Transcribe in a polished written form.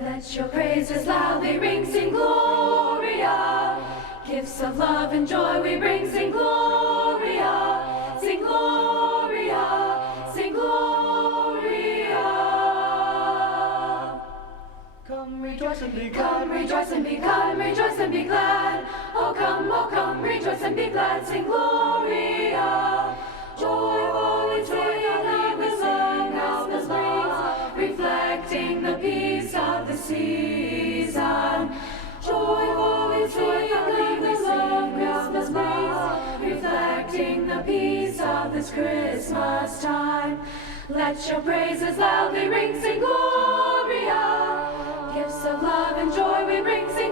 Let your praises loudly ring, sing Gloria. Gifts of love and joy we bring, sing Gloria. Sing Gloria, sing Gloria. Come rejoice and be glad. Come rejoice and be glad, rejoice and be glad. Oh come, rejoice and be glad, sing Gloria. Joyfully sing out the song of the breeze, reflecting the peace of the season. Joyfully sing out the song of the breeze, reflecting the peace of this Christmas time. Let your praises loudly ring, sing Gloria. Gifts of love and joy we bring, sing